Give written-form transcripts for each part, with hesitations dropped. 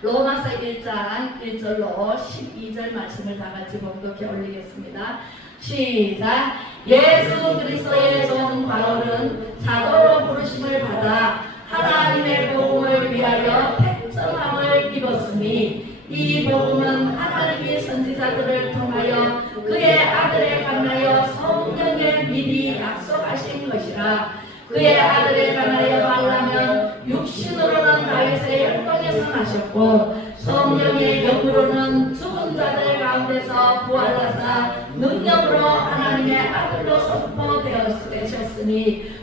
로마서 1장 1절로 12절 말씀을 다 같이 봉독해 올리겠습니다. 시작. 예수 그리스도의 종 바울은 사도로 부르심을 받아 하나님의 복음을 위하여 택정함을 입었으니 이 복음은 하나님이 선지자들을 통하여 그의 아들에 관하여 성령에 미리 약속하신 것이라. 그의 아들에 관하여 말하면 육신으로는 다윗의 혈통에서 나셨고 성령의 영으로는 죽은 자들 가운데서 부활하사 능력으로 하나님의 아들로 선포되셨으니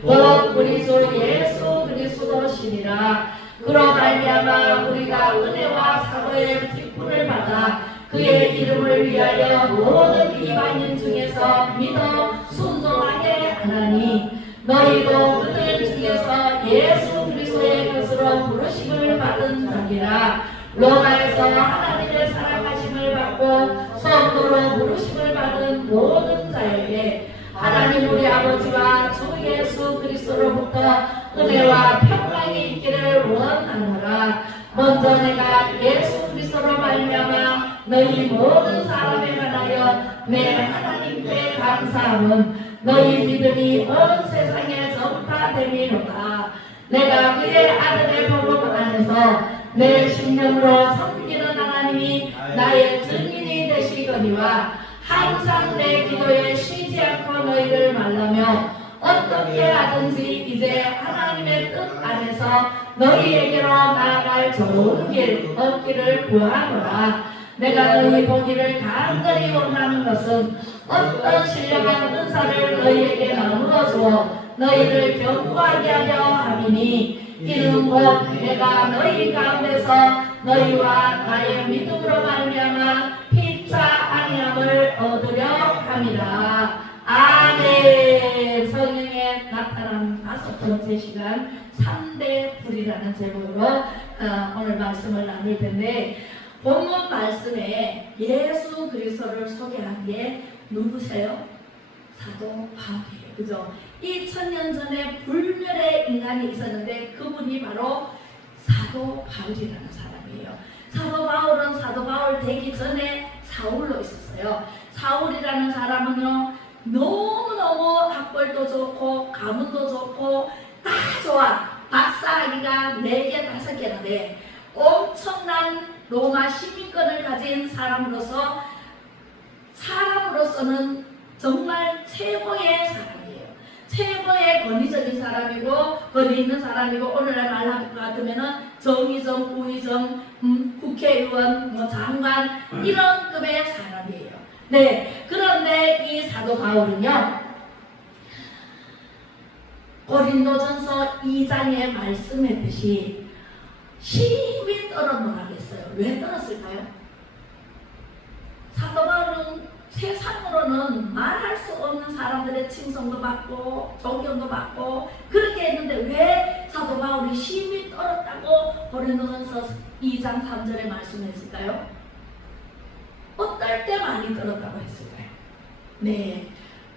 곧 우리 주 예수 그리스도시니라. 그로 말미암아 우리가 은혜와 사도의 기쁨을 받아 그의 이름을 위하여 모든 이방인 중에서 믿어 순종하게 하나니 너희도 그들 중에서 예수 그리스도의 것으로 부르심을 받은 자니라. 로마에서 하나님의 사랑하심을 받고 성도로 부르심을 받은 모든 자에게 하나님 우리 아버지와 주 예수 그리스도로부터 은혜와 평강이 있기를 원하노라. 먼저 내가 예수 그리스도로 말미암아 너희 모든 사람에 관하여 내 하나님께 감사함은 너희 믿음이 온 세상에 전파됨이로다. 내가 그의 아들의 복음 안에서 내 심령으로 섬기는 하나님이 나의 증인이 되시거니와 항상 내 기도에 쉬지 않고 너희를 말라며 어떻게 하든지 이제 하나님의 뜻 안에서 너희에게로 나아갈 좋은 길 얻기를 구하노라. 내가 너희 보기를 간절히 원하는 것은 어떤 신령한 은사를 너희에게 나누어 주어 너희를 견고하게 하려 함이니 이는 곧 내가 너희 가운데서 너희와 나의 믿음으로 말미암아 피차 아니함을 얻으려 함이라. 아멘. 성령의 나타난 5번째 시간 3대 불이라는 제목으로 오늘 말씀을 나눌 텐데, 본문 말씀에 예수 그리스도를 소개한 게 누구세요? 사도 바울이에요. 그죠? 2000년 전에 불멸의 인간이 있었는데 그분이 바로 사도 바울이라는 사람이에요. 사도 바울은 사도 바울 되기 전에 사울로 있었어요. 사울이라는 사람은요, 너무너무 학벌도 좋고 가문도 좋고 다 좋아. 박사학위가 4개 5개인데 엄청난 로마 시민권을 가진 사람으로서는 정말 최고의 사람이에요. 최고의 권위적인 사람이고 권위 있는 사람이고, 오늘날 말할 것 같으면은 정의정, 우의정, 국회의원, 장관 이런 급의 사람이에요. 네, 그런데 이 사도 바울은요, 고린도전서 2장에 말씀했듯이 힘이 떨어놓아겠어요. 왜 떨었을까요? 사도 바울은 세상으로는 말할 수 없는 사람들의 칭송도 받고 존경도 받고 그렇게 했는데 왜 사도 바울이 힘이 떨었다고 고린도전서 2장 3절에 말씀했을까요? 어떨 때 많이 떨었다고 했을까요? 네,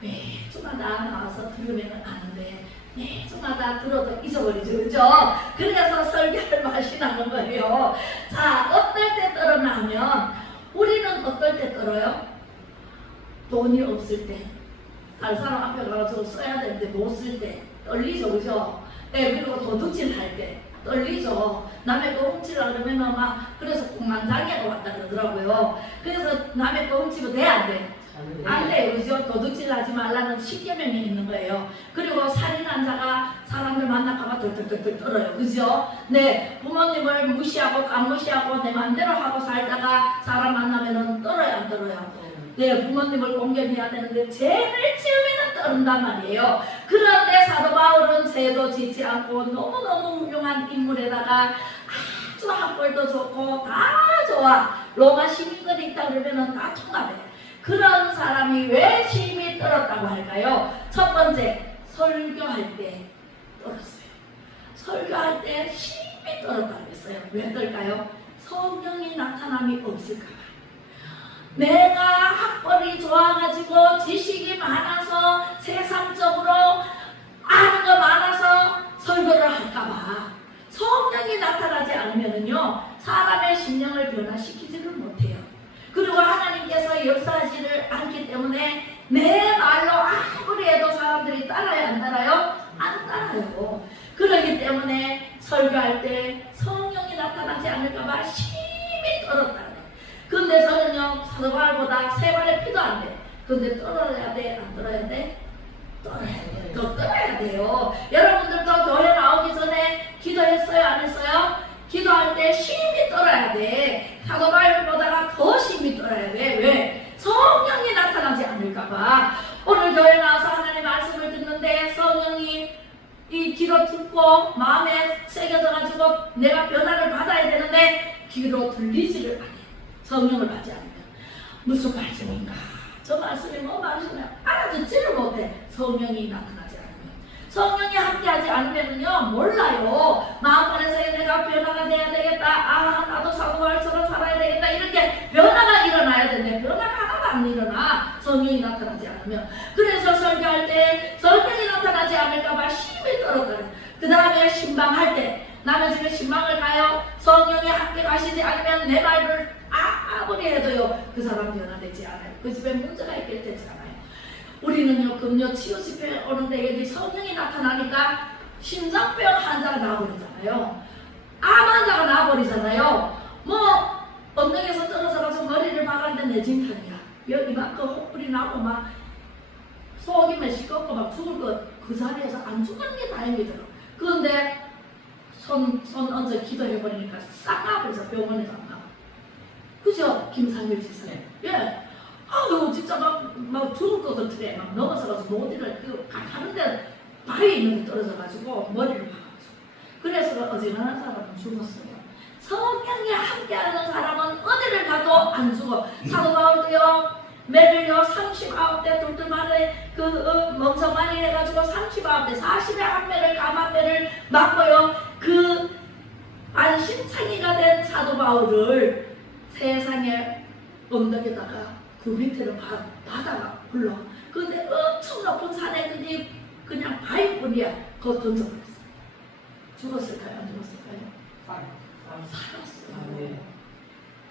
매주마다 나와서 들으면 아는데 매주마다 들어도 잊어버리죠. 그죠? 그래서 설교할 맛이 나는 거예요. 자, 어떨 때 떨었나 하면 우리는 어떨 때 떨어요? 돈이 없을 때, 다른 사람 앞에 가서 써야 되는데 못 쓸 때 떨리죠. 그죠? 네, 그리고 도둑질 할 때 떨리죠. 남의 거 훔치려고 그러면 그래서 공만장애가 왔다 그러더라고요. 그래서 남의 거 훔치고 돼, 안 돼? 안 돼요. 그죠? 도둑질 하지 말라는 10계명이 있는 거예요. 그리고 살인한 자가 사람들 만나가면 덜덜덜 떨어요. 그죠? 네, 부모님을 무시하고 감무시하고 내 맘대로 하고 살다가 사람 만나면은 떨어요, 안 떨어요? 네, 부모님을 공경해야 되는데 죄를 지으면 떠른단 말이에요. 그런데 사도 바울은 죄도 짓지 않고 너무너무 훌륭한 인물에다가 아주 학벌도 좋고 다 좋아. 로마 시민권이 있다 그러면 다 통합해. 그런 사람이 왜 힘이 떨었다고 할까요? 첫 번째, 설교할 때 떨었어요. 설교할 때 힘이 떨었다고 했어요. 왜 떨까요? 성령이 나타남이 없을까. 내가 학벌이 좋아가지고 지식이 많아서 세상적으로 아는 거 많아서 설교를 할까봐 성령이 나타나지 않으면 않으면요 사람의 심령을 변화시키지를 못해요. 그리고 하나님께서 역사하지를 않기 때문에 내 말로 아무리 해도 사람들이 따라요 안 따라요? 안 따라요. 그렇기 때문에 설교할 때 성령이 나타나지 않을까봐 심히 떨었다. 근데 저는요 사도 바울보다 3발의 피도 안 돼. 근데 떨어야 돼? 안 떨어야 돼? 떨어야 돼. 더 떨어야 돼요. 여러분들도 교회 나오기 전에 기도했어요? 안 했어요? 기도할 때 심히 떨어야 돼. 사도 바울보다가 더 심히 떨어야 돼. 왜? 성령이 나타나지 않을까봐. 오늘 교회 나와서 하나님의 말씀을 듣는데 성령이 이 귀로 듣고 마음에 새겨져가지고 내가 변화를 받아야 되는데 귀로 들리지를 않아요. 성령을 받지 않으면. 무슨 말씀인가? 저 말씀이 뭐 말씀이야? 알아듣지를 못해. 성령이 나타나지 않으면. 성령이 함께하지 않으면요 몰라요. 마음속에서 내가 변화가 돼야 되겠다. 아 나도 사도 바울처럼 살아야 되겠다. 이렇게 변화가 일어나야 되는데 변화가 하나도 안 일어나. 성령이 나타나지 않으면. 그래서 설교할 때 성령이 나타나지 않을까봐 심히 떨었다. 그 다음에 신방할 때 남의 집에 신방을 가요. 성령이 함께 가시지 않으면 내 말을 아무리 해도요 그 사람 변화되지 않아요. 그 집에 문제가 해결되지 않아요. 우리는요 금요 치유 집회 오는데 여기 성령이 나타나니까 심장병 환자가 나와버리잖아요. 암 환자가 나와버리잖아요. 뭐 언덕에서 떨어져가지고 머리를 박았는데 내진탕이야. 이만큼 혹불이 나고 막 속이 메시껍고 막 죽을 것 그 자리에서 안 죽는 게 다행이더라. 그런데 손 얹어 기도해버리니까 싹 나와버려서 병원에서 안 나와. 그죠? 김상일 지사. 예. 아유, 진짜 막 죽을 것 같으래. 막 넘어서가지고 어디를 가는데 바위에 있는 데 떨어져가지고 머리를 박아가지고. 그래서 어지간한 사람은 죽었어요. 성령이 함께하는 사람은 어디를 가도 안 죽어. 사도 바울도요. 매를요 39대 돌들만에 멍석만이 해가지고 39대 40의 한 매를 감한 매를 맞고요. 그 안심창이가 된 사도 바울을 세상의 언덕에다가 그 밑에로 바다가 흘러. 근데 엄청 높은 산에 그냥 바위뿐이야. 그거 던져버렸어. 죽었을까요? 안 죽었을까요? 살았어요.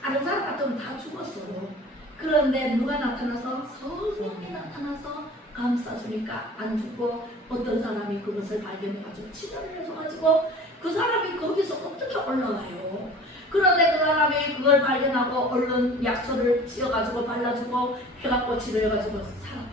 다른 사람 같으면 다 죽었어요. 그런데 누가 나타나서? 성령이 나타나서 감싸주니까 안 죽고 어떤 사람이 그것을 발견해가지고 치료를 해줘가지고 그 사람이 거기서 어떻게 올라가요? 그런데 그 사람이 그걸 발견하고 얼른 약초를 찌어가지고 발라주고 해갖고 치료해가지고 살았어요.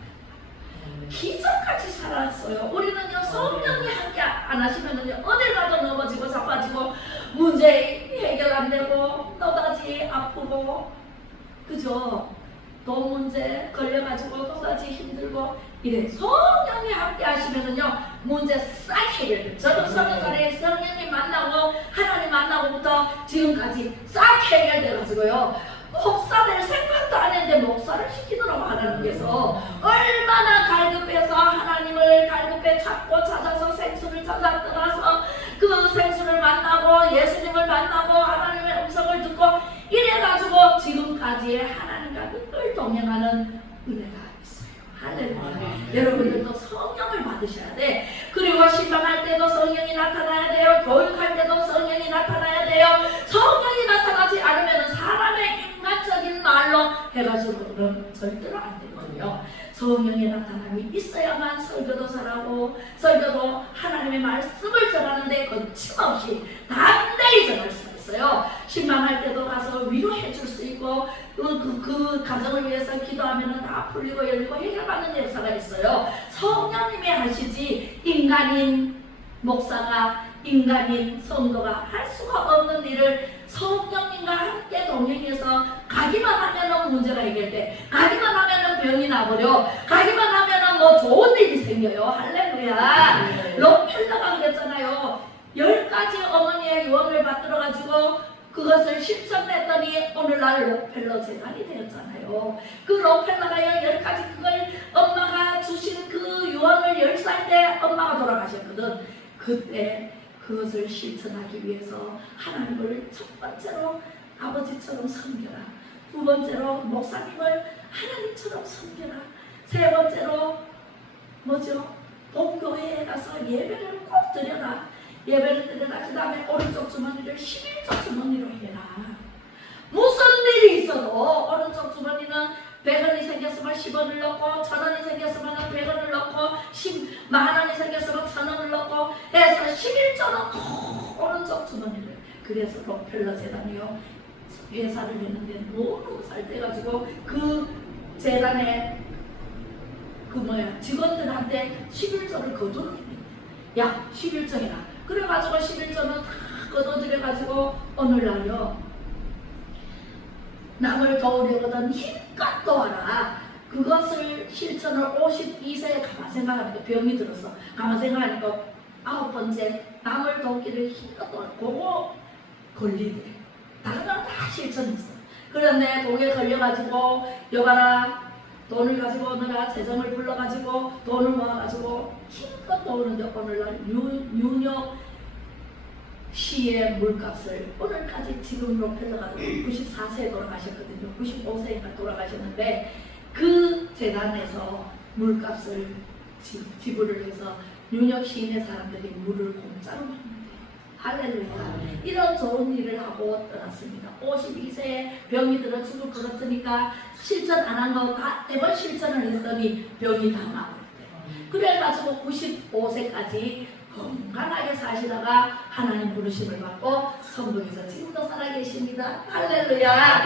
기적같이 살았어요. 우리는요 성령이 함께 안 하시면은요 어딜 가도 넘어지고 자빠지고 문제 해결 안 되고 또다시 아프고 그죠? 돈 문제 걸려가지고 또다시 힘들고 이래. 성령이 함께 하시면은요 문제 싹 해결돼요. 저도 30살에 성령님 만나고 하나님 만나고부터 지금까지 싹 해결돼가지고요 목사될 생각도 안 했는데 목사를 시키더라고. 하나님께서 얼마나 갈급해서 하나님을 갈급해 찾고 찾아서 생수를 찾아 떠나서 그 생수를 만나고 예수님을 만나고 하나님의 음성을 듣고 이래가지고 지금까지 하나님과 늘 동행하는 은혜가 있어요. 할렐루야. 여러분들도 성령을 받으셔야 돼. 그리고 신방할 때도 성령이 나타나야 돼요. 교육할 때도 성령이 나타나야 돼요. 성령이 나타나지 않으면 사람의 인간적인 말로 해가지고는 절대로 안 되거든요. 성령의 나타남이 있어야만 설교도 잘하고 설교도 하나님의 말씀을 전하는데 거침없이 담대히 전할 수가 있어요. 신방할 때도 가서 위로해 줄 수 있고 그 가정을 위해서 기도하면 다 풀리고 열리고 해결받는 역사가 있어요. 성령님이 하시지 인간인 목사가 인간인 성도가 할 수가 없는 일을 성령님과 함께 동행해서 가기만 하면은 문제가 해결돼. 가기만 하면은 병이 나버려. 가기만 하면은 뭐 좋은 일이 생겨요. 할렐루야. 록펠러가 그랬잖아요. 10가지 어머니의 유언을 받들어가지고 그것을 실천했더니 오늘날 록펠러 재단이 되었잖아요. 그 록펠러가요 10가지 그걸 엄마가 주신 그 유언을 10살 때 엄마가 돌아가셨거든. 그때 그것을 실천하기 위해서 하나님을 첫 번째로 아버지처럼 섬겨라. 두 번째로 목사님을 하나님처럼 섬겨라. 세 번째로 뭐죠? 본교회에 가서 예배를 꼭 드려라. 예배를 드려라. 그 다음에 오른쪽 주머니를 11조 주머니 50원을 넣고 1,000원이 생겼으면 100원을 넣고 10만원이 생겼으면 1,000원을 넣고 해서 11조는 오른쪽 주머니를. 그래서 록펠러 재단이요 회사를 했는데 너무 잘 돼가지고 그 재단에 직원들한테 11조를 거둬드립니다. 야 11조이나 그래가지고 11조는 다 거둬들여가지고 오늘날요 남을 도우려거든 힘껏 도와라. 그것을 실천을 52세에 가만 생각하니까 병이 들었어. 가만 생각하니까 9번째 남을 돕기를 힘껏 도와라. 그거 걸리대. 다른 건 다 실천했어. 그런데 거기에 걸려가지고 여봐라 돈을 가지고 오느라 재정을 불러가지고 돈을 모아가지고 힘껏 도우는데 오늘날 뉴욕 시의 물값을 오늘까지 지금 록펠러가 94세에 돌아가셨거든요. 95세인가 돌아가셨는데 그 재단에서 물값을 지불을 해서 뉴욕 시인의 사람들이 물을 공짜로 먹는데 할렐루야. 이런 좋은 일을 하고 떠났습니다. 52세에 병이 들어 죽을 것 같으니까 실천 안 한 거 다 대번 실천을 했더니 병이 다 나버렸대요. 그래가지고 95세까지 건강하게 사시다가 하나님 부르심을 받고 성도에서 지금도 살아계십니다. 할렐루야.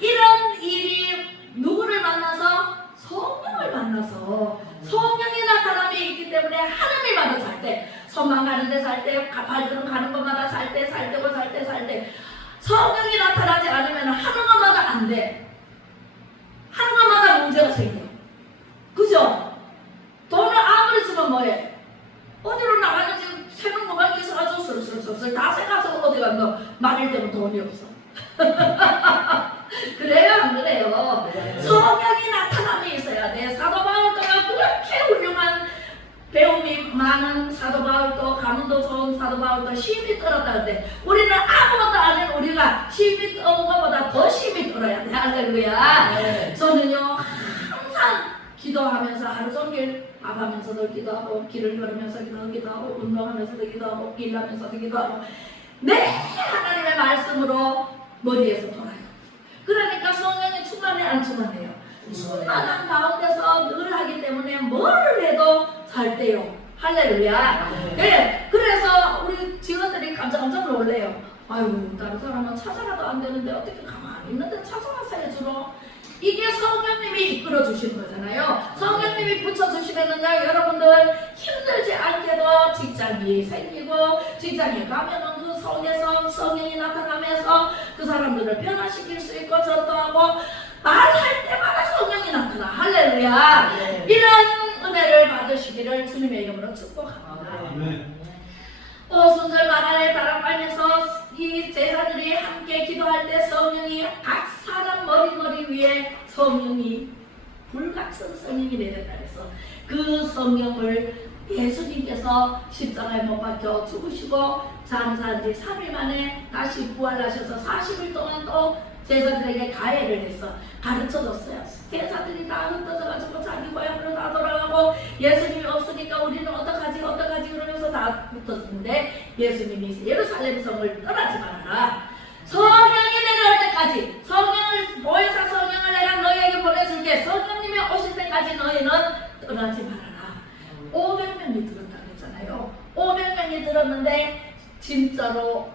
이런 일이 누구를 만나서? 성령을 만나서 성령의 나타남이 있기 때문에 하나님마다 살 때, 손만 가는데 살 때, 발걸음 가는 것마다 살 때, 살 때 성령이 나타나지 않으면 하는 것마다 안 돼. 하는 것마다 문제가 생겨. 그죠? 돈을 아무리 쓰면 뭐해? 어디로 나가는지 새는 것만 있어가지고 슬슬슬슬 다 새가서 어디 갔노? 말일 때면 돈이 없어. 그래요 안 그래요? 성령이 나타남이 있어야 돼. 사도 바울도 그렇게 훌륭한 배움이 많은 사도 바울도 가문도 좋은 사도 바울도 심히 떨었다는데 우리는 아무것도 안 해. 우리가 심히 떠온 것보다 더 심히 떨어야 돼. 할렐루야. 저는요 항상 기도하면서 하루 종일 밥하면서도 기도하고 길을 걸으면서 기도하고 운동하면서도 기도하고 일하면서도 기도하고 내 하나님의 말씀으로 머리에서 돌아요. 그러니까 성령이 충만해 안 충만해요? 충만한 가운데서 늘 하기 때문에 뭐를 해도 잘 돼요. 할렐루야. 네. 그래서 우리 직원들이 깜짝 놀래요. 아유 다른 사람은 찾아가도 안 되는데 어떻게 가만히 있는데 찾아가서 해주노? 이게 성령님이 이끌어 주시는 거잖아요. 성령님이 붙여주시면은요 여러분들 힘들지 않게도 직장이 생기고 직장에 가면은 그 속에서 성령이 나타나면서 그 사람들을 변화시킬 수 있고 전도하고 말할 때마다 성령이 나타나. 할렐루야. 네. 이런 은혜를 받으시기를 주님의 이름으로 축복합니다. 오순절 마라의 다락방에서 이 제자들이 함께 기도할 때 성령이 각 사람 머리 위에 성령이 불같은 성령이 내렸다 해서 그 성령을 예수님께서 십자가에 못 박혀 죽으시고 장사한 지 3일 만에 다시 부활하셔서 40일 동안 또 제자들에게 가해를 해서 가르쳐줬어요. 제자들이 다 흩어져가지고 자기 고향으로 다 돌아가고 예수님이 없으니까 우리는 어떡하지 그러면서 다 붙었는데 예수님이 예루살렘 성을 떠나지 말아라. 성령이 내려올 때까지 보혜사 성령을 내가 너희에게 보내줄게. 성령님이 오실 때까지 너희는 떠나지 말아라. 500명이 들었다 그랬잖아요. 500명이 들었는데 진짜로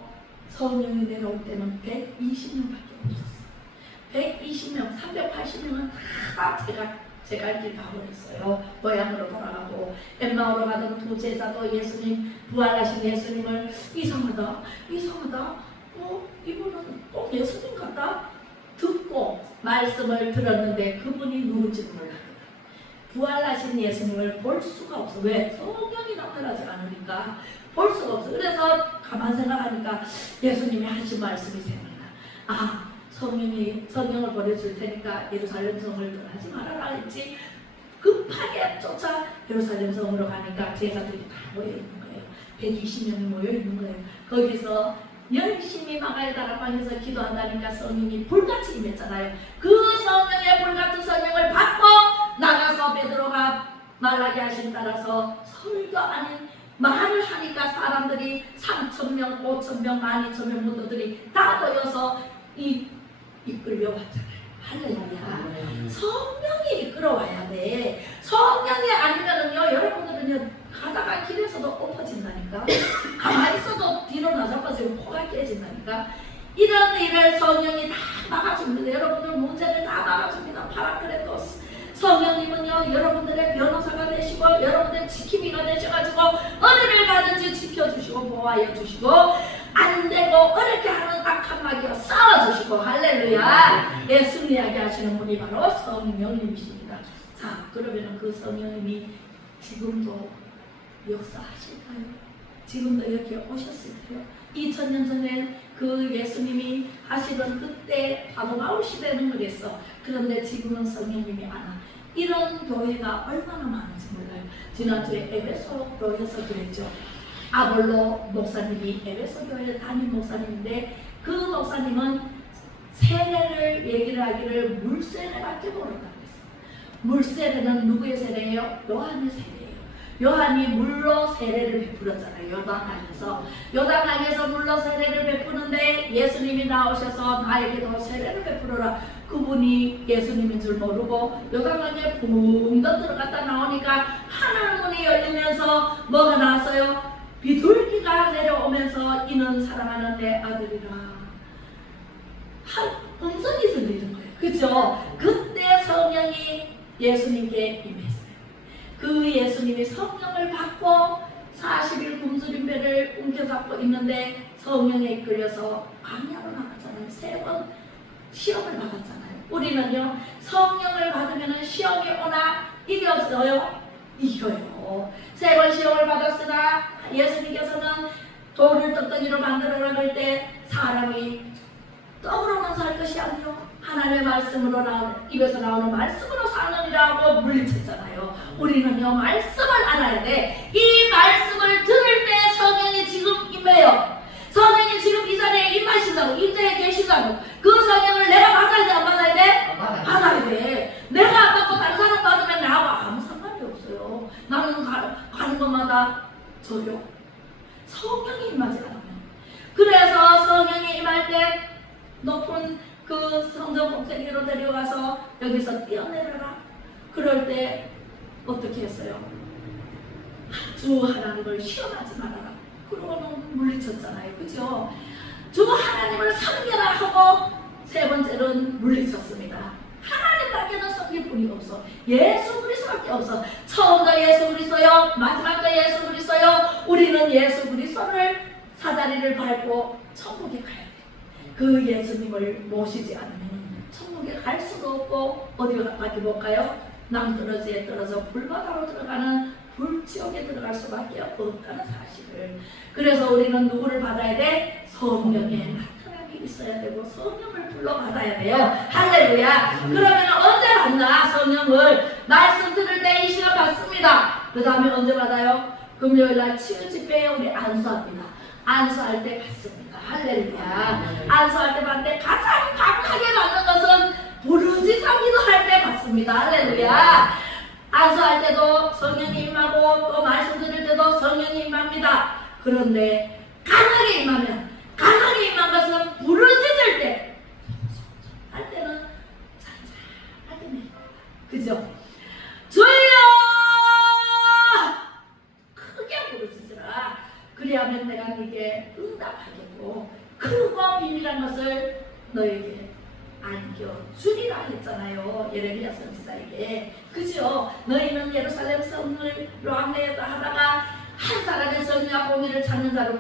성령이 내려올 때는 120명밖에 없었어요. 120명, 380명은 다 제갈 길 가버렸어요. 고향으로 돌아가고 엠마오로 가던 두 제자도 예수님 부활하신 예수님을 이상하다. 이분은 꼭 예수님 같다. 듣고 말씀을 들었는데 그분이 누군지 몰랐거든. 부활하신 예수님을 볼 수가 없어. 왜? 성령이 나타나지 않으니까 볼 수가 없어. 그래서 가만 생각하니까 예수님이 하신 말씀이 생각나. 성령을 보내줄 테니까 예루살렘 성을 떠나지 말아라 했지. 급하게 쫓아 예루살렘 성으로 가니까 제자들이 다 모여있는 거예요. 120명이 모여있는 거예요. 거기서 열심히 마가의 다락방에서 기도한다니까 성령이 불같이 임했잖아요. 그 성령의 불같은 성령을 받고 나가서 베드로가 말하게 하신 따라서 설도 아닌 말을 하니까 사람들이 3,000명, 5,000명, 12,000명 문도들이 다 모여서 이끌려왔잖아요. 할렐루야. 성령이 이끌어와야 돼. 성령이 아니면은요, 여러분들은요, 가다가 길에서도 엎어진다니까. 가만히 있어도 뒤로 나자빠지고 코가 깨진다니까. 이런 일을 성령이 다 막아줍니다. 여러분들 문제를 다 막아줍니다. 파라크레토스. 성령님은요, 여러분들의 변호사가 되시고, 여러분들의 지킴이가 되셔가지고, 어디를 가든지 지켜주시고, 보호하여 주시고, 안 되고, 어렵게 하는 악한 마귀와 싸워주시고, 할렐루야. 예, 승리하게 하시는 분이 바로 성령님이십니다. 자, 그러면 그 성령님이 지금도 역사하실까요? 지금도 여기 오셨을까요? 2000년 전에 그 예수님이 하시던 그때 바로 바울 시대는 그랬어. 그런데 지금은 성령님이 안 와. 이런 교회가 얼마나 많은지 몰라요. 지난주에 에베소 교회에서 그랬죠. 아볼로 목사님이 에베소 교회 담임 목사님인데 그 목사님은 세례를 얘기를 하기를 물세례밖에 모른다고 했어요. 물세례는 누구의 세례예요? 요한의 세례예요. 요한이 물로 세례를 베풀었잖아요. 요단강에서. 요단강에서 물로 세례를 베푸는데 예수님이 나오셔서 나에게도 세례를 베풀어라. 그분이 예수님인 줄 모르고 요단강에 붕덩 들어갔다 나오니까 하늘문이 열리면서 뭐가 나왔어요? 비둘기가 내려오면서 이는 사랑하는 내 아들이라. 한 음성이 들리는 거예요. 그죠? 그때 성령이 예수님께 임했어요. 그 예수님이 성령을 받고 40일 굶주린 배를 움켜잡고 있는데 성령에 이끌려서 광야로 나갔잖아요. 3번 시험을 받았잖아요. 우리는요, 성령을 받으면 시험이 오나 이겨져요? 이겨요. 3번 시험을 받았으나 예수님께서는 돌을 떡덩이로 만들어라 할 때 사람이 떡으로만 살 것이 아니요 하나님의 말씀으로 입에서 나오는 말씀으로 사느니라고 물리쳤잖아요. 우리는요, 말씀을 알아야 돼. 이 말씀을 들을 때 성령이 지금 임해요. 성령이 지금 이 자리에 임하신다고, 임재해 계신다고. 그 성령을 내가 받아야 돼, 안 받아야 돼? 받아야 돼. 내가 안 받고 다른 사람 받으면 나하고 아무 상관이 없어요. 나는 가는 것마다 저요. 성령이 임하지 않으면. 그래서 성령이 임할 때 높은 그 성전 꼭대기로 데려가서 여기서 뛰어내려라. 그럴 때 어떻게 했어요? 주 하나님을 시험하지 말아라. 그러고는 물리쳤잖아요. 그죠? 주 하나님을 섬겨라 하고 3번째는 물리쳤습니다. 하나님밖에는 섬길 분이 없어. 예수 그리스도밖에 없어. 처음도 예수 그리스도요, 마지막도 예수 그리스도요. 우리는 예수 그리스도를 사다리를 밟고 천국에 가야 돼. 그 예수님을 모시지 않으면 천국에 갈 수도 없고 어디밖에 못 가요? 남떨어지에 떨어져 불바다로 들어가는 불지옥에 들어갈 수밖에 없다는 사실을. 그래서 우리는 누구를 받아야 돼? 성령의 나타남이 있어야 되고 성령을 불러받아야 돼요. 할렐루야. 그러면 언제 받나? 성령을 말씀 들을 때 이 시간 받습니다. 그 다음에 언제 받아요? 금요일날 치유 집회에 우리 안수합니다. 안수할 때 받습니다. 할렐루야. 안수할 때 받는데 가장 강하게 받는 것은 부르짖어 기도할 때 받습니다. 할렐루야. 안수할 때도 성령이 임하고 또 말씀 들을 때도 성령이 임합니다. 그런데 강하게 임하면, 강하게 임한 것은 부르짖을 때 할 때는 잔잔하게, 그죠? 주여 크게 부르짖으라. 그리하면 내가 네게 응답하겠고 크고 비밀한 것을 너에게 안겨주리라 했잖아요. 예레미야 선지자에게. 그죠? 너희는 예루살렘 성을 왕래하다 하다가 한 사람의 정의와 공의를 찾는 자로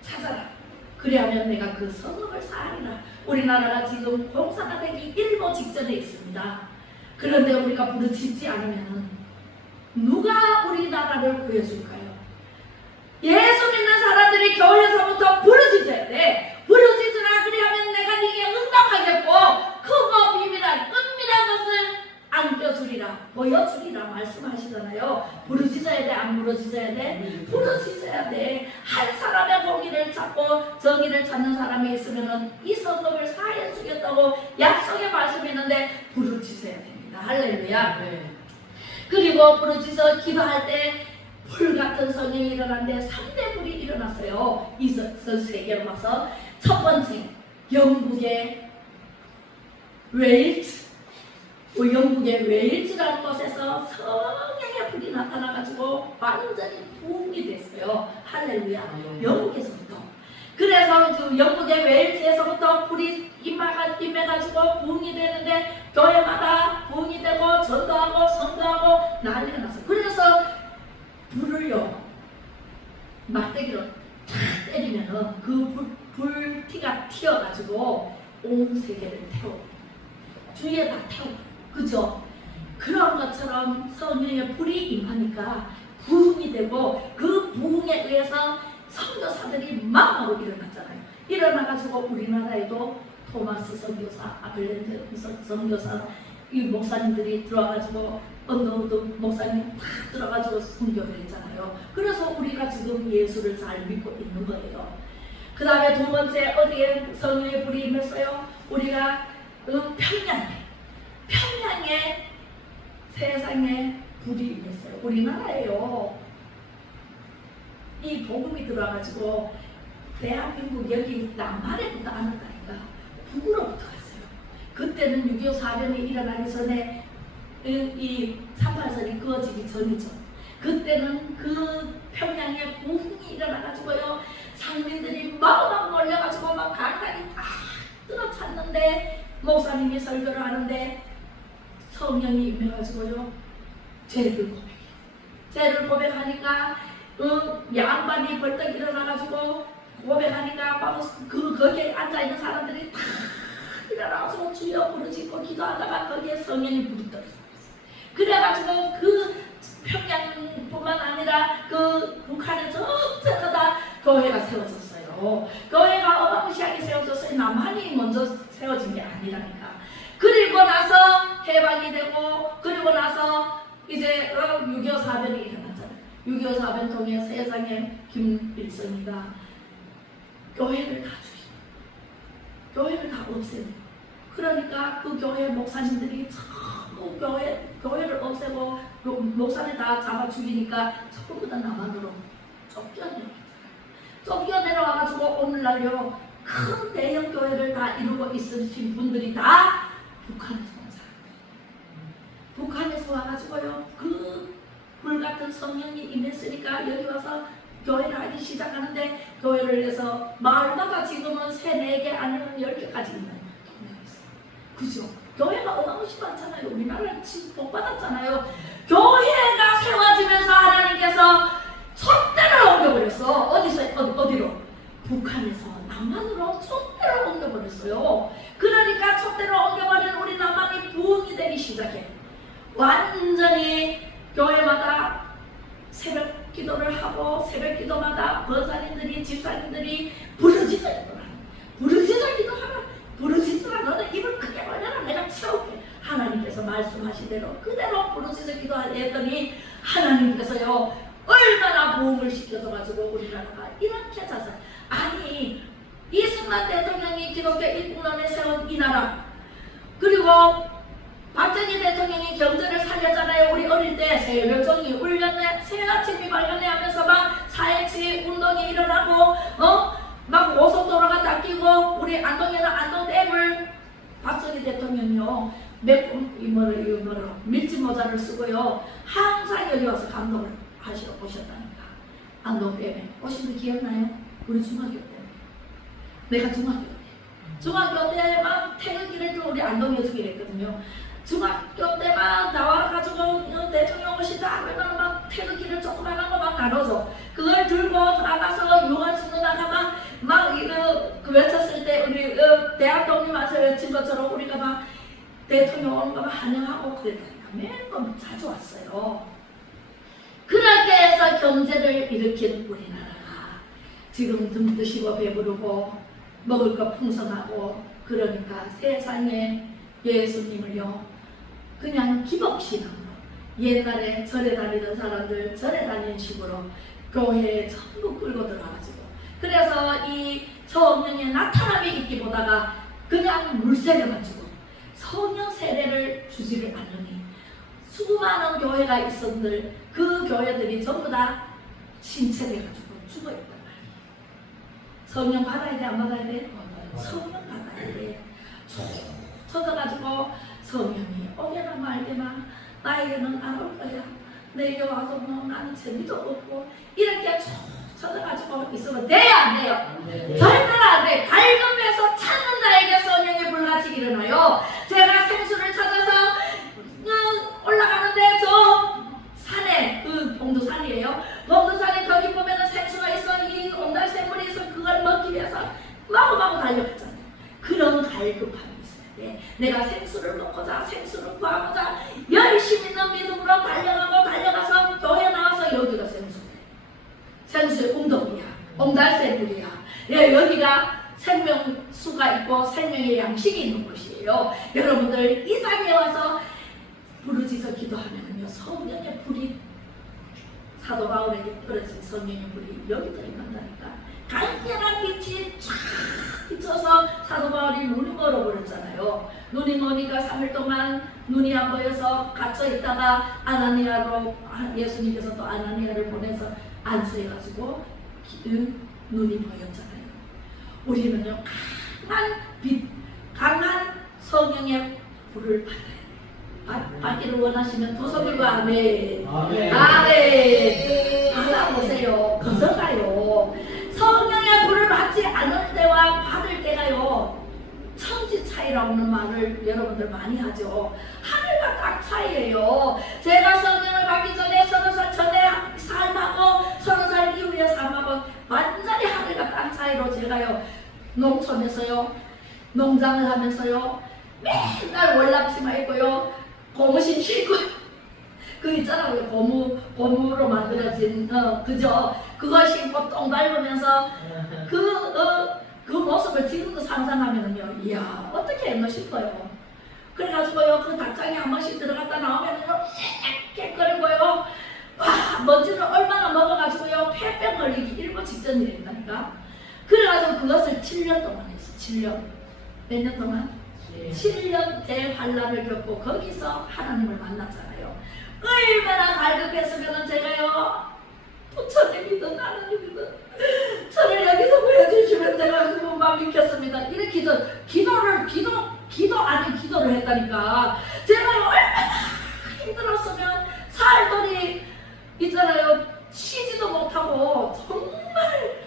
찾아라. 그리하면 내가 그 성읍을 사하리라. 우리나라가 지금 공사가 되기 일보 직전에 있습니다. 그런데 우리가 부르짖지 않으면 누가 우리나라를 구해줄까요? 예수 믿는 사람들이 교회에서부터 부르짖어야 돼. 부르짖으라. 그리하면 내가 네게 응답하겠고 크고 비밀한 은밀한 것을 안겨주리라, 보여주리라 말씀하시잖아요. 부르짖어야 돼, 안 부르짖어야 돼? 부르짖어야 돼. 한 사람의 공의를 찾고 정의를 찾는 사람이 있으면 이 성읍을 사해 주겠다고 약속의 말씀이 있는데 부르짖어야 됩니다. 할렐루야. 네. 그리고 부르짖어 기도할 때 불같은 성령이 일어났는데 3대 불이 일어났어요. 이 세계로 와서 첫 번째, 영국의 웨일즈 그 영국의 웨일즈라는 곳에서 성령의 불이 나타나가지고 완전히 부흥이 됐어요. 할렐루야. 영국에서부터. 그래서 그 영국의 웨일즈에서부터 불이 임해가지고 부흥이 되는데 교회마다 부흥이 되고 전도하고 선교하고 난리가 났어요. 그래서 불을요 막대기로 탁 때리면은 그 불티가 튀어가지고 온 세계를 태워 주위에 다 태워. 그죠? 그런 것처럼 성령의 불이 임하니까 부흥이 되고 그 부흥에 의해서 선교사들이 마음으로 일어났잖아요. 일어나가지고 우리나라에도 토마스 선교사, 아틀랜드 선교사 이 목사님들이 들어와가지고 언더우드 목사님 다 들어가지고 선교를 했잖아요. 그래서 우리가 지금 예수를 잘 믿고 있는 거예요. 그 다음에 두 번째 어디에 성령의 불이 임했어요? 우리가 평양에 세상에 불이 임했어요. 우리나라에요. 이 복음이 들어와가지고 대한민국 여기 남한에부터 안 왔다니까 북으로부터 갔어요. 그때는 6.25 사변이 일어나기 전에 이 38선이 그어지기 전이죠. 그때는 그 평양에 부흥이 일어나가지고요 상민들이 막 몰려가지고 막 강당이 다 들어찼는데 목사님이 설교를 하는데 성령이 임해가지고요 죄를 고백하니까 양반이 벌떡 일어나가지고 고백하니까 바로 거기에 앉아있는 사람들이 다 일어나서 주여 부르짖고 기도하다가 거기에 성령이 불이 떨어졌어요. 그래가지고 그 평양뿐만 아니라 그 북한에 전체가 다 교회가 세워졌어요. 교회가 어마무시하게 세워졌어요. 남한이 먼저 세워진 게 아니라니까. 그리고 나서 해방이 되고 그리고 나서 이제 6.25 사변이 일어났잖아요. 6.25 사변 통해 세상에 김일성이가 교회를 다 죽이고 교회를 다 없애고 그러니까 그 교회 목사님들이 전부 교회를 없애고 목사님 다 잡아 죽이니까 전부 다 남한으로 쫓겨내려와가지고 오늘날요 큰 대형 교회를 다 이루고 있으신 분들이 다 북한에서 온 사람들. 북한에서 와가지고요 그 불같은 성령이 임했으니까 여기 와서 교회를 하기 시작하는데 교회를 해서 마을마다 지금은 3, 4개 아니면 10개까지 있는 동네가 있어요. 그죠? 교회가 어마무시 많잖아요. 우리나라는 지금 복 받았잖아요. 교회가 세워지면서 하나님께서 촛대를 옮겨버렸어. 어디로? 북한에서 남한으로 촛대를 옮겨버렸어요. 그러니까 촛대를 옮겨버린 우리 남한이 부흥이 되기 시작해. 완전히 교회마다 새벽 기도를 하고 새벽 기도마다 권사님들이 집사님들이 부르짖어 기도하라. 부르짖으라. 너는 입을 크게 벌려라. 내가 채울게. 하나님께서 말씀하시대로 그대로 부르짖어 기도했더니 하나님께서요 얼마나 부흥을 시켜줘가지고 우리나라가 이렇게 자살. 아니 이승만 대통령이 기독교 일국론에 세운 이 나라 그리고 박정희 대통령이 경제를 살렸잖아요. 우리 어릴 때 새벽종이 울렸네. 새아침이 발견해 하면서 막 4.27 운동이 일어나고 막 고속도로가 닦이고 우리 안동에는 안동댐을 박정희 대통령이요 밀짚 모자를 쓰고요 항상 여기 와서 감독을 하시러 오셨다니까. 안동댐에 오신 거 기억나요? 우리 중학교 때 내가 중학교 때 막 퇴근길에 또 우리 안동에 주기로 했거든요. 중학교 때 막 나와가지고 대통령 오신다 그러면 막 태극기를 조그만한 거 막 나눠줘. 그걸 들고 나가서 유한수 누나가 막 그 외쳤을 때 우리 대학동님 와서 외친 것처럼 우리가 막 대통령 오는 거 막 환영하고 그랬다니까. 매번 자주 왔어요. 그렇게 해서 경제를 일으킨 우리나라가 지금 등 드시고 배부르고 먹을 거 풍성하고 그러니까 세상에 예수님을요 그냥 기복신앙으로 옛날에 절에 다니던 사람들 절에 다니는 식으로 교회에 전부 끌고 들어가가지고 그래서 이 성령의 나타남이 있기보다가 그냥 물세례만 주고 성령 세례를 주지를 않으니 수많은 교회가 있었는데 그 교회들이 전부 다 침체돼가지고 죽어있단 말이에요. 성령 받아야 돼? 안 받아야 돼? 성령 받아야 돼. 터져가지고 성령이 오게나 사이에는 안 올 거야. 내게 와서 뭐 나는 재미도 없고 이렇게 찾아가지고 있으면 돼요, 안 돼요? 절대로 안 돼. 갈급해서 찾는 자에게 성령의 불같이 일어나요. 제가 생수를 찾아서 올라가는데 저 산에, 그 봉두산이에요. 봉두산에 거기 보면은 생수가 있어. 이 옹달샘물이 있어. 그걸 먹기 위해서 마구마구 달려갔잖아요. 그런 갈급함이 있어야 돼. 내가 생수를 먹고자, 생수를 구하고자 열심히 있는 믿음으로 달려가서 교회 나와서 여기가 생수의 웅덩이야. 옹달샘물이야. 예, 여기가 생명수가 있고 생명의 양식이 있는 곳이에요. 여러분들 이 자리에 와서 부르짖어 기도하면요, 성령의 불이, 사도 바울에게 떨어진 성령의 불이 여기도 임한다니까. 강렬한 빛이 쫙 비쳐서 사도 바울이 눈이 멀어버렸잖아요. 눈이 머니까 3일 동안 눈이 안 보여서 갇혀 있다가 아나니아로, 예수님께서 또 아나니아를 보내서 안수해가지고 눈이 보였잖아요. 우리는요, 강한 빛, 강한 성령의 불을 받기를 원하시면 두 손들과 아멘. 아멘. 받아보세요. 거저가요. 성령의 불을 받지 않을 때와 받을 때가요, 천지 차이라는 말을 여러분들 많이 하죠. 하늘과 땅 차이예요. 제가 성령을 받기 전에 30살 전에 삶하고 30살 이후에 삶하고 완전히 하늘과 땅 차이로 제가요, 농촌에서요, 농장을 하면서요, 맨날 월남치마 입고요, 고무신 신고, 그 있잖아요, 고무로 만들어진, 그죠? 그거 신고 똥 밟으면서 그 모습을 지금도 상상하면은요, 이야, 어떻게 했나 싶어요. 그래가지고요, 그 닭장에 한 번씩 들어갔다 나오면은요, 깨끗거리고요, 와, 먼지를 얼마나 먹어가지고요, 폐병 걸리기 일보 직전이랬다니까. 그래가지고 그것을 7년 동안 했어. 7년. 몇 년 동안? 7년 대환란을 겪고 거기서 하나님을 만났잖아요. 얼마나 갈급했으면 제가요, 부처님이든 하나님이든 저를 여기서 보여주시면 제가 그분만 믿겠습니다. 이렇게 기도 아닌 기도를 했다니까. 제가요, 얼마나 힘들었으면 살돌이 있잖아요, 쉬지도 못하고 정말.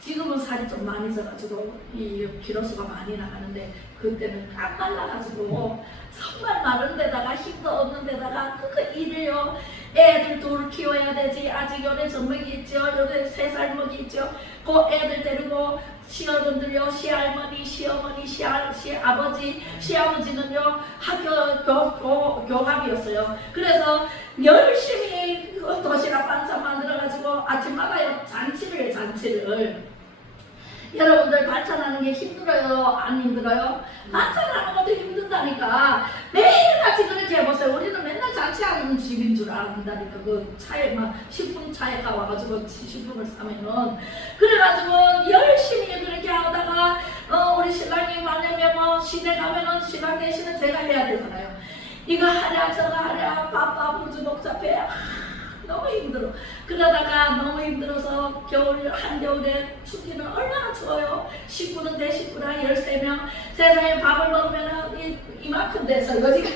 지금은 살이 좀 많이 져가지고 이 기로수가 많이 나가는데 그때는 딱 말라가지고 정말 마른 데다가 힘도 없는 데다가 그거 일해요. 애들 둘 키워야 되지. 아직 요래 젖먹이 있죠. 요래 3살 먹이 있죠. 그 애들 데리고 시어른들요, 시할머니, 시어머니, 시아버지, 시아버지는요 학교 교합이었어요. 그래서 열심히 도시락 반찬 만들어가지고 아침마다요 잔치를 해요. 잔치를. 여러분들 반찬하는 게 힘들어요? 안 힘들어요? 반찬하는 것도 힘든다니까. 매일같이 그렇게 해보세요. 우리는 맨날 잔치하는 집인 줄 안다니까. 그 차에 막 식품차에 가와가지고 식품을 사면은. 그래가지고 열심히 그렇게 하다가 우리 신랑이 만약에 뭐 시내 가면은 신랑 대신에 제가 해야 되잖아요. 이거 하랴 저거 하랴 바빠 부주 복잡해. 너무 힘들어. 그러다가 너무 힘들어서 한겨울에 춥기는 얼마나 추워요. 식구는 내 식구라 13명. 세상에 밥을 먹으면 이만큼 돼서 설거지가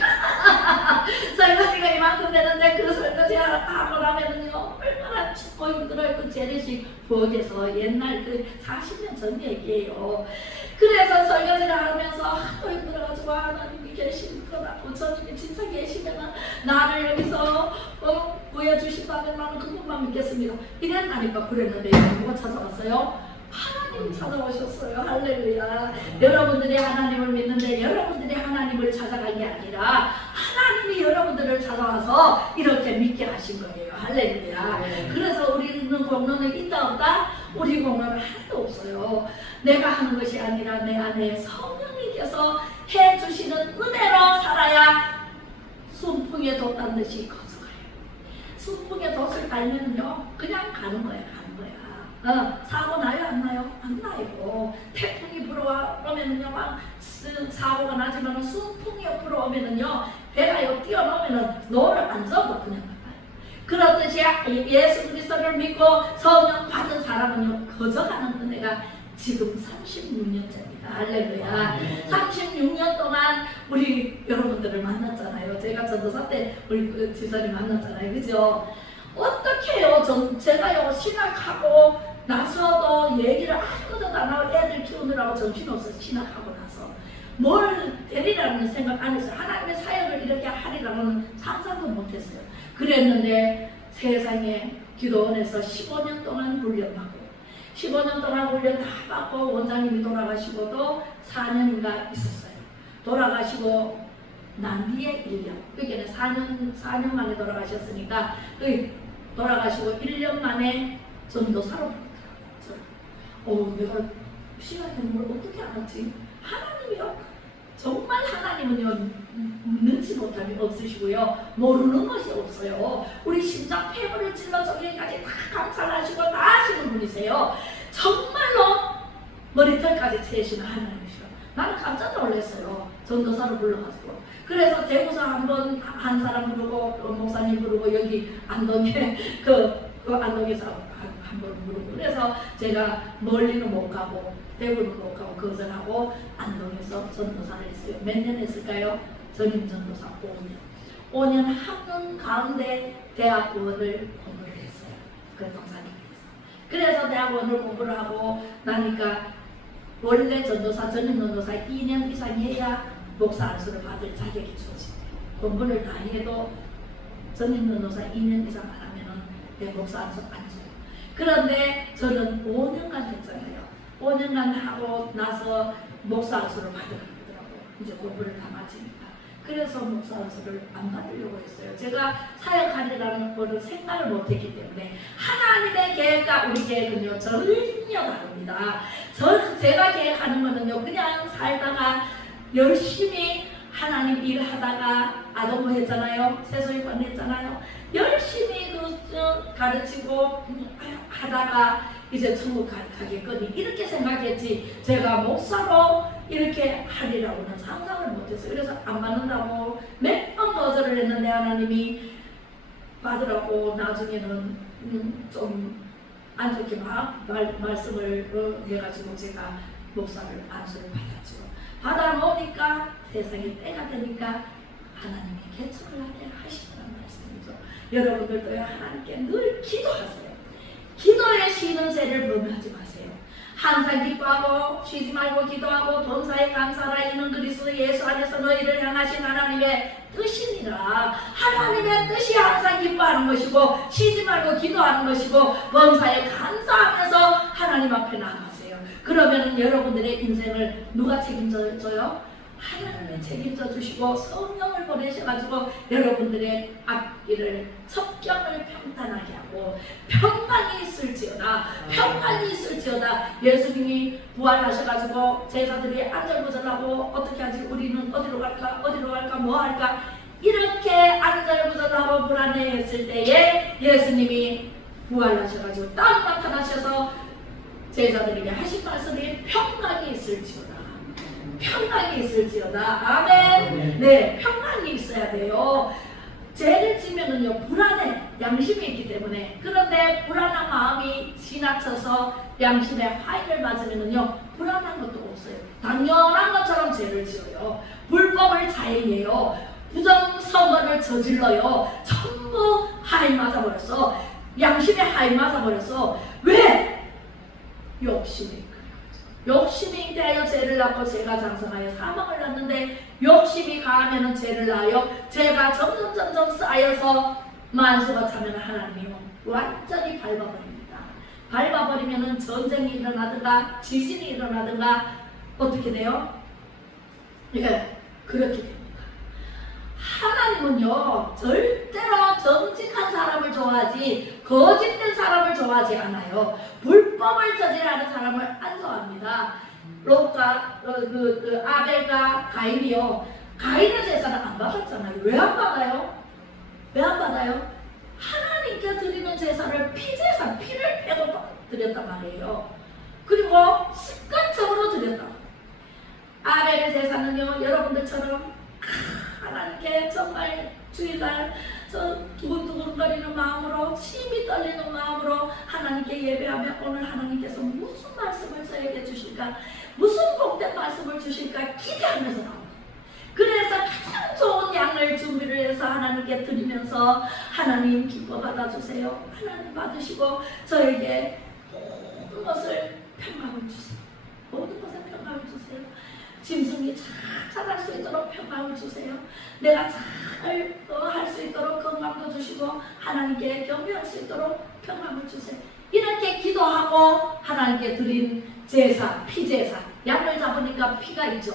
이만큼 되는데 그 설거지 하고 나면은요, 얼마나 춥고 힘들어요. 그 재래식 부엌에서 옛날 그 40년 전 얘기예요. 그래서 설거지를 하면서 하도 힘들어가지고 하나님이 계시거나 부처님이 진짜 계시면 나를 여기서 구해주신다면 나는 그분만 믿겠습니다. 이랬다니까. 그랬는데 누가 찾아왔어요? 하나님 찾아오셨어요. 할렐루야. 여러분들이 하나님을 믿는데 여러분들이 하나님을 찾아간 게 아니라 하나님이 여러분들을 찾아와서 이렇게 믿게 하신 거예요. 할렐루야. 그래서 우리는 공로는 있다 없다? 우리 공로는 하나도 없어요. 내가 하는 것이 아니라 내 안에 성령님께서 해주시는 은혜로 살아야 순풍에 돛단 듯이 거쳐가요. 순풍에 돛을 달면요, 그냥 가는 거야. 사고 나요? 안 나요? 안 나요. 태풍이 불어오면은요, 막 사고가 나지만 순풍이 불어오면은요, 배가 뛰어넘으면은 노를 안 져도 그냥 나가요. 그렇듯이 예수 그리스도를 믿고 성령 받은 사람은요, 거저가는 은혜가 지금 36년째입니다. 할렐루야. 36년 동안 우리 여러분들을 만났잖아요. 제가 전도사 때 우리 그 지사님 만났잖아요. 그죠? 어떻게 해요? 제가요, 신학하고 나서도 얘기를 아무것도 안 하고 애들 키우느라고 정신없어서 신학하고 나서 뭘 되리라는 생각 안 했어요. 하나님의 사역을 이렇게 하리라고는 상상도 못했어요. 그랬는데 세상에 기도원에서 15년 동안 훈련받고 15년 동안 훈련 다 받고 원장님이 돌아가시고도 4년인가 있었어요. 돌아가시고 난 뒤에 1년, 그러니까 4년 만에 돌아가셨으니까 돌아가시고 1년 만에 전도사로 부르더라고요. 내가 신학교는 뭘 어떻게 알았지? 하나님이요. 정말 하나님은요, 능치 못함이 없으시고요, 모르는 것이 없어요. 우리 심장 폐부를 찔러 저기까지 다 감찰하시고 다 하시는 분이세요. 정말로 머리털까지 채시는 하나님이시죠. 나는 깜짝 놀랐어요. 전도사를 불러가지고. 그래서 대구사 한 사람 부르고 목사님 부르고 여기 안동에 그 안동에서 한 번 부르고, 그래서 제가 멀리는 못 가고 대구는 못 가고 거절하고 안동에서 전도사를 했어요. 몇 년 했을까요? 전임 전도사 5년. 5년 학년 가운데 대학원을 공부를 했어요. 그 동사님께서. 그래서 대학원을 공부를 하고 나니까 원래 전도사, 전임 전도사 2년 이상 해야 목사 안수를 받을 자격이 주어집니다. 공부를 다 해도 전임 전도사 2년 이상 안 하면은 내 목사 안수 안 줘요. 그런데 저는 5년간 했잖아요. 5년간 하고 나서 목사 안수를 받으라고 이제 공부를 다 마치니까. 그래서 목사 안수를 안 받으려고 했어요. 제가 사역하리라는 거를 생각을 못했기 때문에. 하나님의 계획과 우리 계획은요 전혀 다릅니다. 제가 계획하는 거는요 그냥 살다가 열심히 하나님 일하다가 아동부 했잖아요. 세소유관 했잖아요. 열심히 가르치고 하다가 이제 천국 가겠거니 이렇게 생각했지, 제가 목사로 이렇게 하리라고는 상상을 못했어요. 그래서 안 받는다고 몇 번 거절을 했는데 하나님이 받으라고 나중에는 좀 안 좋게 막 말씀을 해가지고 제가 목사를 안수를 받았죠. 받아놓으니까 세상에 때가 되니까 하나님이 개척을 하게 하시라는 말씀이죠. 여러분들도 하나님께 늘 기도하세요. 기도에 쉬는 죄를 범하지 마세요. 항상 기뻐하고 쉬지 말고 기도하고 범사에 감사하라. 이는 그리스도 예수 안에서 너희를 향하신 하나님의 뜻이니라. 하나님의 뜻이 항상 기뻐하는 것이고 쉬지 말고 기도하는 것이고 범사에 감사하면서 하나님 앞에 나아가세요. 그러면 여러분들의 인생을 누가 책임져줘요? 하나님이 책임져 주시고 성령을 보내셔가지고 여러분들의 앞길을 첩경을 평탄하게 하고 평강이 있을지어다. 평강이 있을지어다. 예수님이 부활하셔가지고 제자들이 안절부절하고 어떻게 하지? 우리는 어디로 갈까? 어디로 갈까? 뭐 할까? 이렇게 안절부절하고 불안해했을 때에 예수님이 부활하셔가지고 딱 나타나셔서 제자들에게 하신 말씀이 평강이 있을지어다. 평강이 있을지어다. 아멘. 네, 평강이 있어야 돼요. 죄를 지면은요 불안해, 양심이 있기 때문에. 그런데 불안한 마음이 지나쳐서 양심의 화해를 맞으면은요 불안한 것도 없어요. 당연한 것처럼 죄를 지어요. 불법을 자행해요. 부정선거를 저질러요. 전부 하이 맞아버렸어. 양심의 하이 맞아버렸어. 왜? 욕심이. 욕심이 대하여 죄를 낳고 죄가 장성하여 사망을 낳는데, 욕심이 가하면 죄를 낳아요. 죄가 점점 쌓여서 만수가 차면 하나님이 완전히 밟아버립니다. 밟아버리면 전쟁이 일어나든가 지진이 일어나든가 어떻게 돼요? 예, 그렇게 됩니다. 하나님은요 절대로 정직한 사람을 좋아하지 거짓된 사람을 좋아하지 않아요. 불법을 저질하는 사람을 안 좋아합니다. 롯과 아벨과 가인이요, 가인의 제사는 안 받았잖아요. 왜 안 받아요? 왜 안 받아요? 하나님께 드리는 제사를 피제사, 피를 빼고 드렸단 말이에요. 그리고 습관적으로 드렸다. 아벨의 제사는요 여러분들처럼 하나님께 정말 주일날 저 두근두근거리는 마음으로 심히 떨리는 마음으로 하나님께 예배하며 오늘 하나님께서 무슨 말씀을 저에게 주실까, 무슨 복된 말씀을 주실까 기대하면서 나옵니다. 그래서 가장 좋은 양을 준비를 해서 하나님께 드리면서 하나님 기뻐 받아주세요. 하나님 받으시고 저에게 모든 것을 평강을 주세요. 모든 것을 평강을 주세요. 짐승이 잘 자랄 수 있도록 평강을 주세요. 내가 잘 할 수 있도록 건강도 주시고 하나님께 경배할 수 있도록 평강을 주세요. 이렇게 기도하고 하나님께 드린 제사, 피제사, 양을 잡으니까 피가 있죠.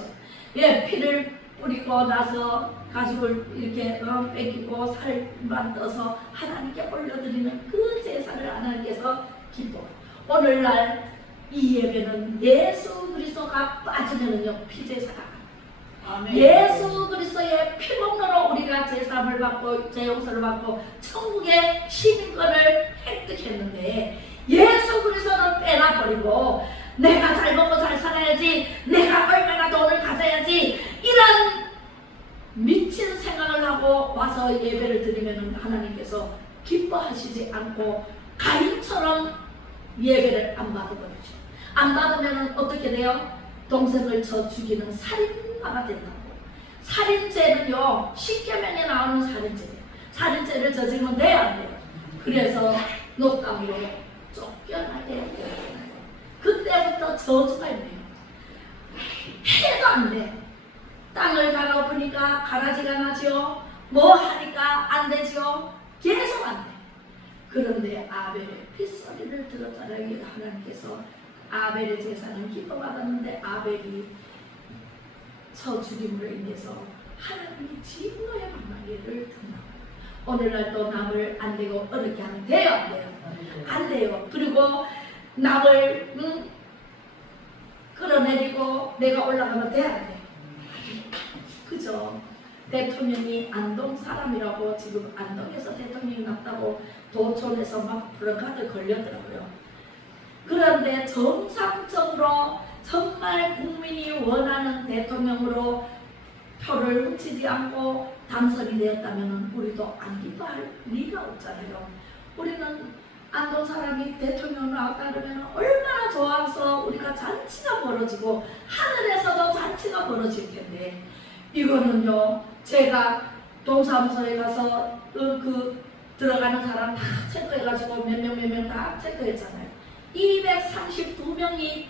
예, 피를 뿌리고 나서 가죽을 이렇게 뺏기고 살만 떠서 하나님께 올려드리는 그 제사를 하나님께서 기뻐. 오늘날 이 예배는 예수 그리스도가 빠지면은요 피제사가 아멘. 예수 그리스도의 피복로로 우리가 제사를 받고 제용서를 받고 천국의 시민권을 획득했는데 예수 그리스도는 빼놔버리고 내가 잘 먹고 잘 살아야지, 내가 얼마나 돈을 가져야지, 이런 미친 생각을 하고 와서 예배를 드리면 하나님께서 기뻐하시지 않고 가인처럼 예배를 안 받아버리죠. 안 받으면 어떻게 돼요? 동생을 쳐 죽이는 살인마가 된다고. 살인죄는요 10계명에 나오는 살인죄예요. 살인죄를 저지르면 돼요, 안 돼요? 그래서 녹당으로 쫓겨나게 되잖아요. 그때부터 저주가 있네요. 해도 안 돼. 땅을 갈아엎으니까 가라지가 나죠. 뭐 하니까 안 되죠. 계속 안 돼. 그런데 아벨의 핏소리를 들었잖아요. 하나님께서 아벨의 제사는 기뻐받았는데 아벨이 쳐 죽임으로 인해서 하나님이 진노의 방망이를 든다. 오늘날 또 남을 안 되고 어렵게 하면 돼요, 안 돼요? 안 돼요. 그리고 남을 끌어내리고 내가 올라가면 돼, 안 돼? 그죠? 대통령이 안동 사람이라고 지금 안동에서 대통령이 났다고 도촌에서 막 프레카드 걸렸더라고요. 그런데 정상적으로 정말 국민이 원하는 대통령으로 표를 훔치지 않고 당선이 되었다면 우리도 안 기뻐할 리가 없잖아요. 우리는 안동 사람이 대통령 나왔다 그러면 얼마나 좋아서 우리가 잔치가 벌어지고 하늘에서도 잔치가 벌어질 텐데, 이거는요 제가 동사무소에 가서 그 들어가는 사람 다 체크해가지고 몇 명 다 체크했잖아요. 232명이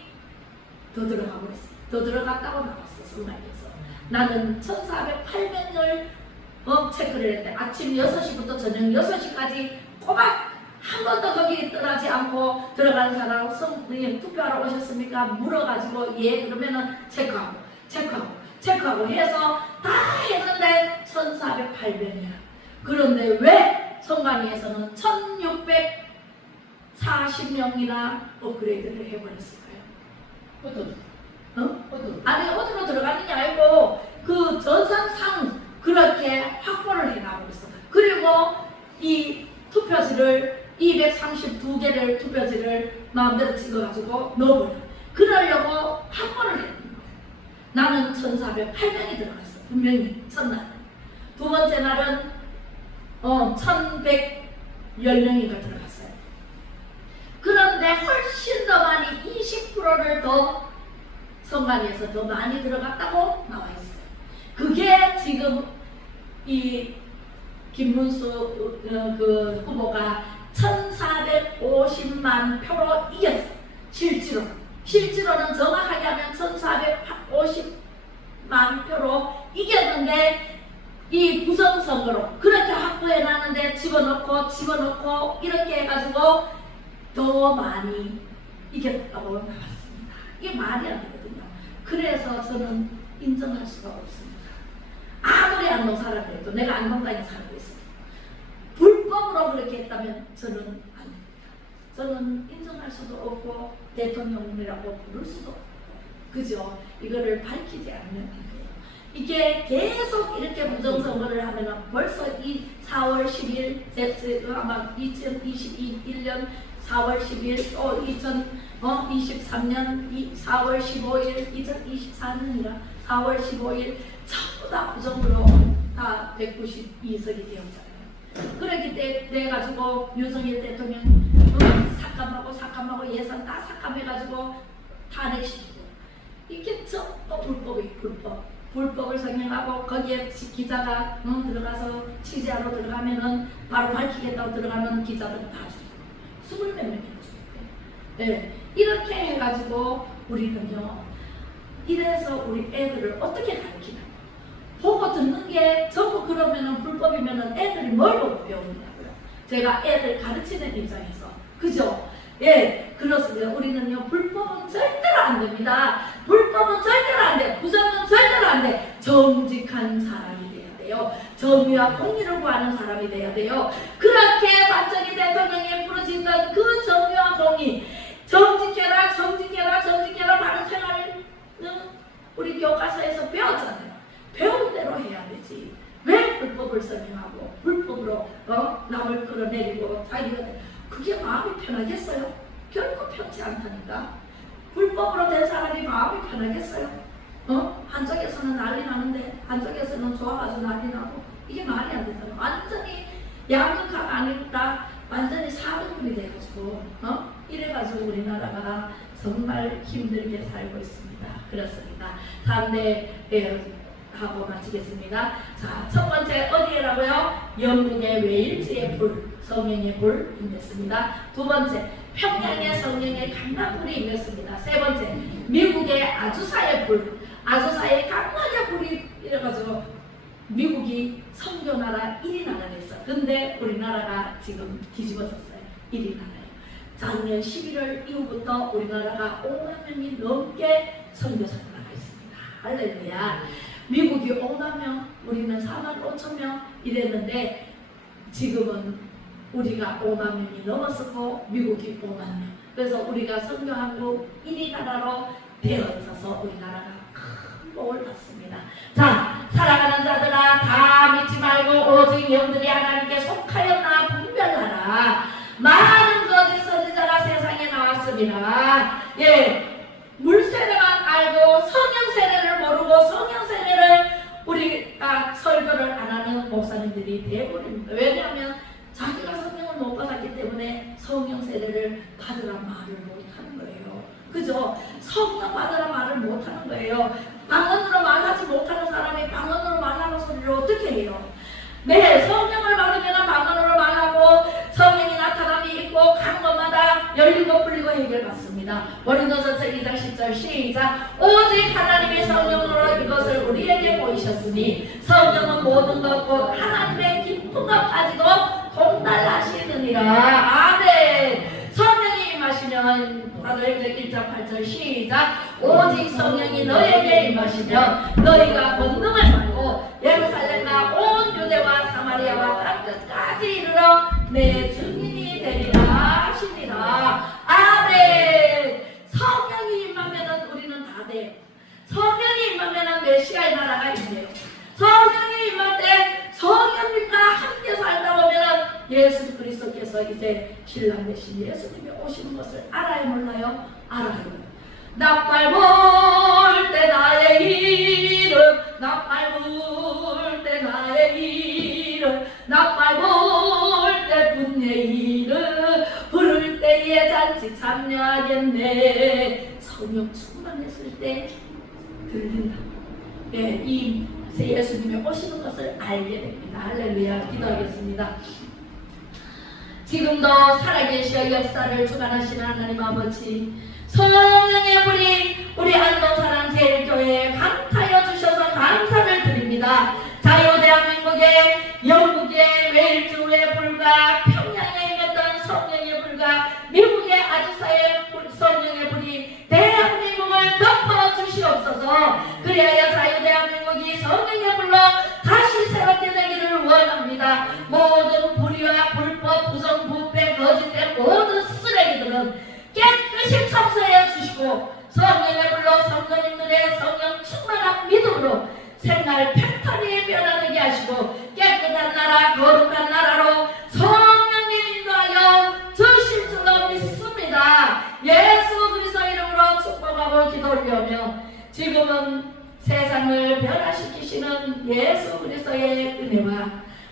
더 들어가고 있어요. 더 들어갔다고 나왔어. 성당에서 나는 1408명을 체크를 했대. 아침 6시부터 저녁 6시까지 꼬박 한 번도 거기 떠나지 않고 들어가는 사람 성님 투표하러 오셨습니까? 물어가지고 예 그러면은 체크하고 해서 다 했는데 1408명이야. 그런데 왜 성관위에서는 1640명이나 업그레이드를 해버렸을까요? 아니 어디로 들어가는 게 아니고 그 전산상 그렇게 확보를 해나가고 있어. 그리고 이 투표지를 232개를 투표지를 마음대로 찍어가지고 넣어버려. 그러려고 확보를 했는 거예요. 나는 1408명이 들어갔어. 분명히 첫날. 두 번째 날은 1110명이가 들어갔어요. 그런데 훨씬 더 많이 20%를 더 선관위에서 더 많이 들어갔다고 나와 있어요. 그게 지금 이 김문수 그 후보가 1450만 표로 이겼어. 실제로는 정확하게 하면 1450만 표로 이겼는데 이 부정선거로 그렇게 확보해놨는데 집어넣고 이렇게 해가지고 더 많이 이겼다고 나왔습니다. 이게 말이 안 되거든요. 그래서 저는 인정할 수가 없습니다. 아무리 안동 사람이라도 내가 안동 땅에 살고 있습니다. 불법으로 그렇게 했다면 저는 안 됩니다. 저는 인정할 수도 없고 대통령이라고 부를 수도 없고, 그죠? 이거를 밝히지 않으면 안 돼요. 이게 계속 이렇게 부정선거를 하면 벌써 이 4월 10일 아마 2021년 4월 10일 또 2023년 4월 15일 2024년이라 4월 15일 전부 다 부정으로 다 192석이 되었잖아요. 그렇기 때문에 가지고 윤석열 대통령 삭감하고 예산 다 삭감해가지고 탄핵시키고 이게 전부 불법을 성행하고 거기에 기자가 들어가서 취재하러 들어가면은 바로 밝히겠다고 들어가면 기자들 다 죽이고 20몇 명이 죽였대. 네, 이렇게 해가지고 우리는요 이래서 우리 애들을 어떻게 가르치나 보고 듣는 게 전부 그러면은 불법이면은 애들이 뭘 보고 배우느냐고요. 제가 애들 가르치는 입장에서 그죠? 예, 그렇습니다. 우리는요 불법은 절대로 안 됩니다. 불법은 절대로 안 돼. 부정은 절대로 안 돼. 정직한 사람이 돼야 돼요. 정의와 공의를 구하는 사람이 돼야 돼요. 그렇게 박정희 대통령이 부르짖던 그 정의와 공의, 정직해라 바른 생활을 우리 교과서에서 배웠잖아요. 배운 대로 해야 되지. 왜 불법을 설명하고 불법으로 남을 끌어내리고 자기가 그게 마음이 편하겠어요? 결코 편치 않다니까. 불법으로 된 사람이 마음이 편하겠어요? 한쪽에서는 난리 나는데 한쪽에서는 좋아가지고 난리 나고 이게 말이 안 되잖아. 완전히 양극화가 아니라 완전히 사등분이 돼가지고 이래가지고 우리나라가 정말 힘들게 살고 있습니다. 그렇습니다. 다음에 하고 마치겠습니다. 자, 첫 번째 어디에라고요? 영국의 웨일즈의 불, 성령의 불 임했습니다. 두 번째 평양의 성령의 강나불이 임했습니다. 세 번째 미국의 아주사의 불, 아주사의 강나게 불이 이래가지고 미국이 선교나라 1위 나라 됐어. 근데 우리나라가 지금 뒤집어졌어요. 1위 나라예요. 작년 11월 이후부터 우리나라가 5만 명이 넘게 선교사가 나가 있습니다. 할렐루야. 미국이 5만 명, 우리는 4만 5천 명 이랬는데 지금은 우리가 5만 명이 넘었었고 미국이 5만 명. 그래서 우리가 선교한국 1위 나라로 되어져서 우리나라가 큰 복을 받습니다. 자, 살아가는 자들아 다 믿지 말고 오직 영들이 하나님께 속하였나 분별하라. 많은 거짓 선지자가 세상에 나왔습니다. 예. 물세례만 알고 성령 세례를 모르고 성령 세례를 우리가 설교를 안 하는 목사님들이 대부분입니다. 왜냐하면 자기가 성령을 못 받았기 때문에 성령 세례를 받으라 말을 못 하는 거예요. 그죠? 성령 받으라 말을 못 하는 거예요. 방언으로 말하지 못하는 사람이 방언으로 말하는 소리를 어떻게 해요? 네, 성령을 받으면 방언으로 말하고 성령이 나타남이 있고 간 것마다 열리고 풀리고 해결받습니다. 고린도전서 2장 10절 시작. 오직 하나님의 성령으로 이것을 우리에게 보이셨으니 성령은 모든 것 곧 하나님의 깊은 것까지도 동달하시느니라. 아멘. 성령이 임하시면 사도행전 1장 8절 시작. 오직 성령이 너에게 임하시면 너희가 권능을 받고 예루살렘과 온 유대와 사마리아와 땅 끝까지 이르러 내 증인이 되리라 하시니라. 아멘. 성령이 임하면 우리는 다 돼요. 성령이 임하면 메시아의 나라가 있네요. 성령이 임할 때 성령님과 함께 살다 보면 예수 그리스도께서 이제 신랑 되신 예수님이 오시는 것을 알아요 몰라요? 알아요. 나팔 불 때 나의 이름, 나팔 불 때 나의 이름, 나팔 불 때 분의 이름, 부를 때에 잔치 참여하겠네. 성령 충만했을 때 들린다. 예, 이 예수님이 오시는 것을 알게 됩니다. 할렐루야. 기도하겠습니다. 지금도 살아계시어 역사를 주관하시는 하나님 아버지, 성령의 불이 우리 안동사랑제일교회에 강타하여 주셔서 감사를 드립니다. 자유대한민국의 영국의 웨일즈의 불과 평양에 임했던 성령의 불과 미국의 아주사의 성령의 불이 대한민국을 덮어주시옵소서. 그리하여 자유대한민국이 성령의 불로 다시 새롭게 되기를 원합니다. 모든 불의와 불법, 부정, 부패, 거짓된 모든 쓰레기들은 깨끗이 청소해 주시고 성령의 불로 성도님들의 성령 충만한 믿음으로 생활 패턴이 변화되게 하시고 깨끗한 나라, 거룩한 나라로 성령님 인도하여 주실 줄로 믿습니다. 예수 그리스도의 이름으로 축복하고 기도 올려며 지금은 세상을 변화시키시는 예수 그리스도의 은혜와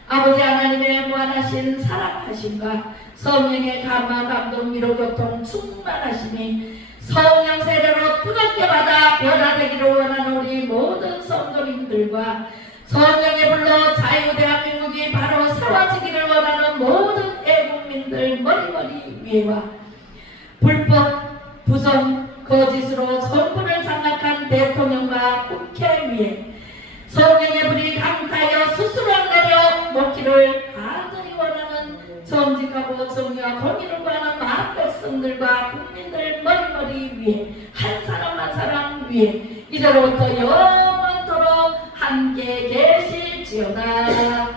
아버지 하나님의 무한하신 사랑하심과 성령의 감화 감동 위로 교통 충만하심이 성령 세례로 뜨겁게 받아 변화되기를 원하는 우리 모든 성도님들과 성령의 불로 자유 대한민국이 바로 세워지기를 원하는 모든 애국민들 머리머리 위에와 불법, 부정, 거짓으로 정부를 장악한 대통령과 국회 위에 성령의 불이 강타하여 수술을 내려 놓기를 간절히 원하는 정직하고 정의와 공의를 구하는 마음 백성들과 국민들 머리머리 위에 한 사람 한 사람 위에 이제로부터 영원토록 함께 계실지어다.